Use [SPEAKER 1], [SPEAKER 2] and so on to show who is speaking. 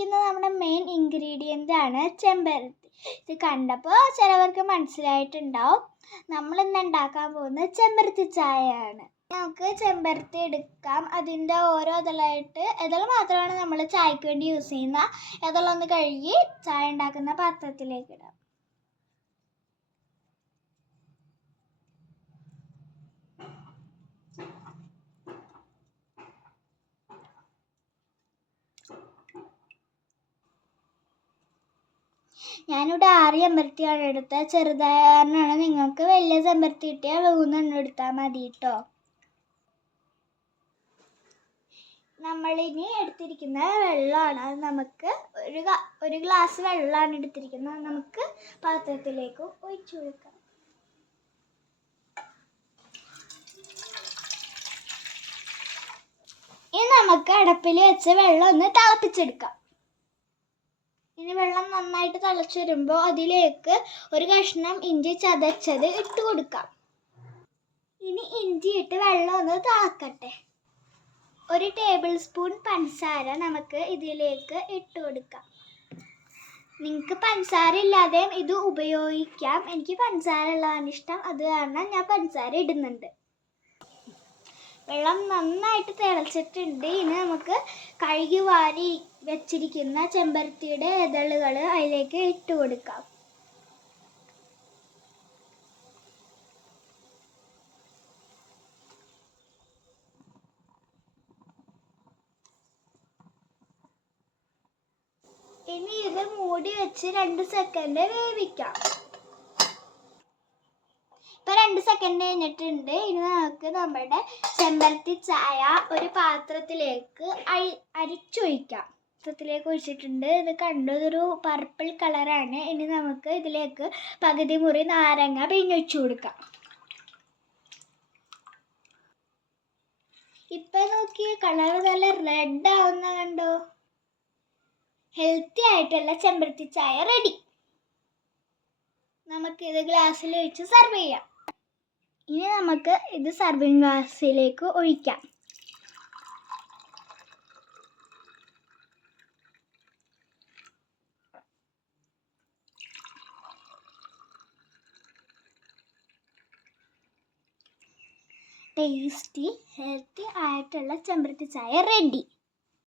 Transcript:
[SPEAKER 1] എടുത്തിരിക്കുന്ന നമ്മുടെ main ingredient ആണ് ചെമ്പരത്തി. ഇത് കണ്ടപ്പോൾ ചിലവർക്ക് മനസ്സിലായിട്ടുണ്ടാവും. നമ്മൾ ഇന്ന് ഉണ്ടാക്കാൻ പോകുന്നത് ചെമ്പരത്തി ചായയാണ്. നമുക്ക് ചെമ്പരത്തി എടുക്കാം. അതിന്റെ ഓരോ ഇതളായിട്ട് ഇതൾ മാത്രമാണ് നമ്മൾ ചായക്ക് വേണ്ടി യൂസ് ചെയ്യുന്ന. ഇതളൊന്ന് കഴുകി ചായ ഉണ്ടാക്കുന്ന പാത്രത്തിലേക്ക് ഇടാം. ഞാനിവിടെ ആറ് ചെമ്പരത്തിയാണ് എടുത്തത് ചെറുതായതാണ് നിങ്ങൾക്ക് വലിയ ചെമ്പരത്തി കിട്ടിയാൽ മൂന്നെണ്ണം എടുത്താൽ മതി കേട്ടോ നമ്മളിനി എടുത്തിരിക്കുന്ന വെള്ളമാണ്. അത് നമുക്ക് ഒരു ഒരു ഗ്ലാസ് വെള്ളമാണ് എടുത്തിരിക്കുന്നത്. നമുക്ക് പാത്രത്തിലേക്ക് ഒഴിച്ചു കൊടുക്കാം. ഇനി നമുക്ക് അടപ്പിൽ വെച്ച് വെള്ളം ഒന്ന് തിളപ്പിച്ചെടുക്കാം. ഇനി വെള്ളം നന്നായിട്ട് തിളച്ചു വരുമ്പോൾ അതിലേക്ക് ഒരു കഷ്ണം ഇഞ്ചി ചതച്ചത് ഇട്ട് കൊടുക്കാം. ഇനി ഇഞ്ചി ഇട്ട് വെള്ളം ഒന്ന് തിളക്കട്ടെ. ഒരു ടേബിൾ സ്പൂൺ പഞ്ചസാര നമുക്ക് ഇതിലേക്ക് ഇട്ട് കൊടുക്കാം. നിങ്ങൾക്ക് പഞ്ചസാര ഇല്ലാതെയും ഇത് ഉപയോഗിക്കാം. എനിക്ക് പഞ്ചസാര ഉള്ളതാണ് ഇഷ്ടം. അത് കാരണം ഞാൻ പഞ്ചസാര ഇടുന്നുണ്ട്. വെള്ളം നന്നായിട്ട് തിളച്ചിട്ടുണ്ട്. ഇനി നമുക്ക് കഴുകി വാരി വെച്ചിരിക്കുന്ന ചെമ്പരത്തിയുടെ ഇതളുകൾ അതിലേക്ക് ഇട്ട് കൊടുക്കാം. ഇനി ഇത് മൂടി വെച്ച് രണ്ട് സെക്കൻഡ് വേവിക്കാം ഇപ്പൊ രണ്ട് സെക്കൻഡ് കഴിഞ്ഞിട്ടുണ്ട് ഇനി നമുക്ക് നമ്മുടെ ചെമ്പരത്തി ചായ ഒരു പാത്രത്തിലേക്ക് അഴി അരിച്ചൊഴിക്കാം പാത്രത്തിലേക്ക് ഒഴിച്ചിട്ടുണ്ട്. ഇത് കണ്ടു ഇതൊരു പർപ്പിൾ കളറാണ് ഇനി നമുക്ക് ഇതിലേക്ക് പകുതി മുറി നാരങ്ങ പിഴിഞ്ഞൊഴിച്ചു കൊടുക്കാം. ഇപ്പൊ നോക്കിയ കളർ നല്ല റെഡ് ആവുന്ന കണ്ടോ? ഹെൽത്തി ആയിട്ടുള്ള ചെമ്പരത്തി ചായ റെഡി നമുക്ക് ഇത് ഗ്ലാസ്സിൽ ഒഴിച്ച് സെർവ് ചെയ്യാം. ഇനി നമുക്ക് ഇത് സർവിങ് ഗ്ലാസ്സിലേക്ക് ഒഴിക്കാം. ടേസ്റ്റി ഹെൽത്തി ആയിട്ടുള്ള ചെമ്പരത്തി ചായ റെഡി